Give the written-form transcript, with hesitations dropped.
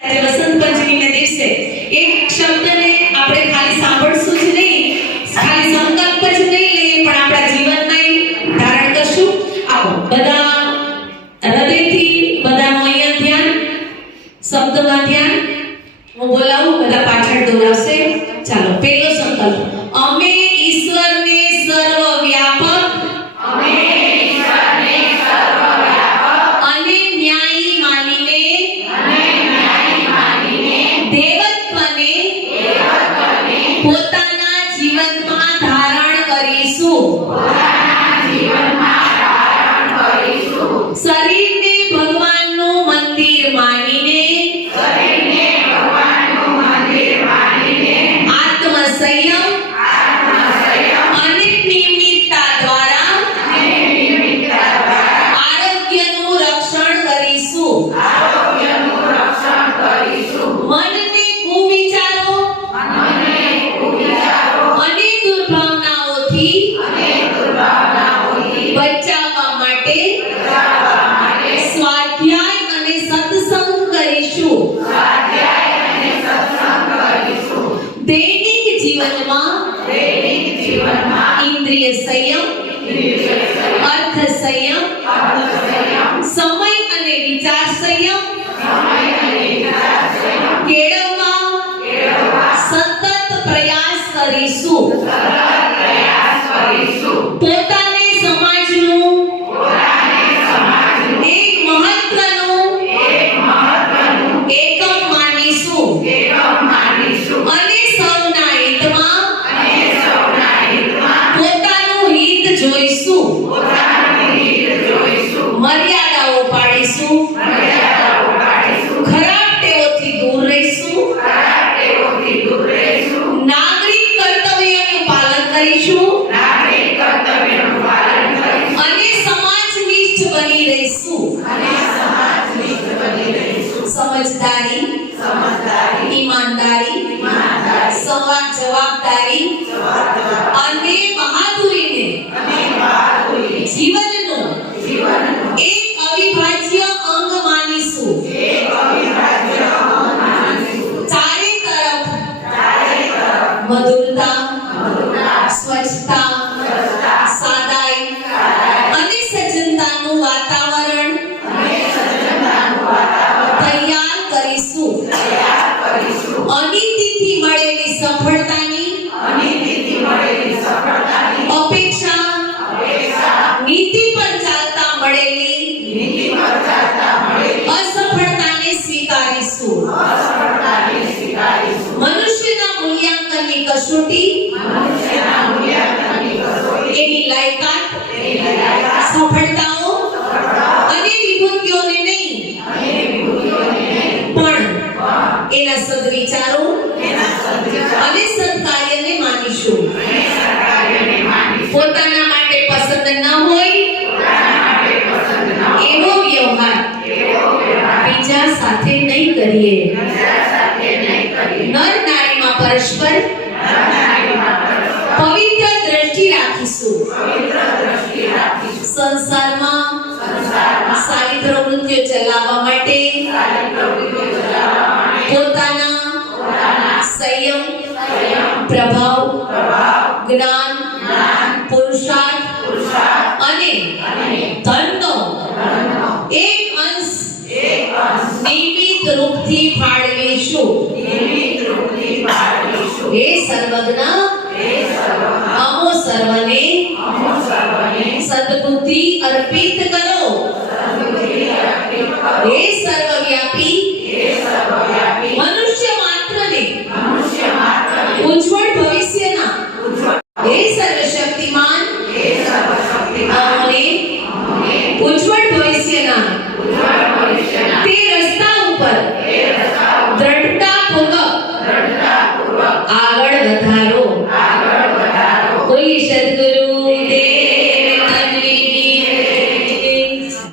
વસંત પંચમીના દિવસે એક શબ્દને આપણે ખાલી સાંભળશું જ નહીં, ખાલી સંકલ્પ જ નહીં લઈએ, પણ આપણા જીવનમાં ધારણ કરશું. આવો બધા હૃદયથી બધાનું અહીંયા ધ્યાન, શબ્દમાં ધ્યાન. હું બોલાવું, બધા પાછળ દોરાવશે. ચાલો, પહેલો સંકલ્પ. અમે ઈશ્વરને સર્વવ્યાપક અને ન્યાયી માનીને દેવત્વને પોતાના જીવનમાં ધારણ કરીશું. શરીરને ભગવાનનું મંદિર માનીને આત્મસંયમ અને નિયમિતતા દ્વારા આરોગ્યનું રક્ષણ કરીશું. મનને કુવિચારો અને દુર્ભાવનાઓથી બચાવવા માટે સ્વાધ્યાય અને સત્સંગ કરીશું. દૈનિક જીવનમાં ઇન્દ્રિય સંયમ, અર્થ સંયમ, સમય અને વિચાર સંયમ કેળવવા સતત પ્રયાસ કરીશું. પોતાને સમાજનું એક મહત્વનું એકમ માનીશું અને સૌના હિતમાં પોતાનું હિત જોઈશું. મર્યાદાઓ પાડીશું. ખરાબ ટેવોથી દૂર રહીશું. નાગરિક કર્તવ્યોનું પાલન કરીશું અને સમાજનિષ્ઠ બની રહીશું. સમજદારી, ઈમાનદારી, જવાબદારી અને બહાદુરીને જીવનનું એક અવિભાજ્ય અંગ માનીશું. ચારે તરફ મધુરતા, સ્વચ્છતા, સાદાઈ અને સજ્જનતાનું વાતાવરણ તૈયાર કરીશું. અનીતિથી મળેલી સફળતાની અપેક્ષા નીતિ પર ચાલતા મળેલી અસફળતાને સ્વીકારીશું. મનુષ્યના મૂલ્યાંકનની કસોટી એની લાયકાત, સફળતાઓ અને વિભૂતિઓને નહીં, પણ એના સદવિચારો અને સત્કાર્યને માનીશું. પોતાના માટે પસંદ ન હોય એવો વ્યવહાર બીજા સાથે નહીં કરીએ. નર નારીમાં પરસ્પર પવિત્ર દ્રષ્ટિ રાખીશું. સંસારમાં સારી પ્રવૃત્તિઓ ચલાવવા માટે પોતાના સંયમ, પ્રભાવ, જ્ઞાન, પુરુષાર્થ અને ધનનો એક અંશ નિયમિત રૂપથી ફાળવીશું. હે સર્વજ્ઞ, અમો સર્વને સદબુદ્ધિ અર્પિત કરો. હે સર્વવ્યાપી, મનુષ્ય માત્રને ઉજ્જવળ ભવિષ્યના, હે સર્વશક્તિમાન, અમને ઉજ્જવળ ભવિષ્યના તે રસ્તા ઉપર દ્રઢતાપૂર્વક આગળ વધારો. બોલી સદગુરુ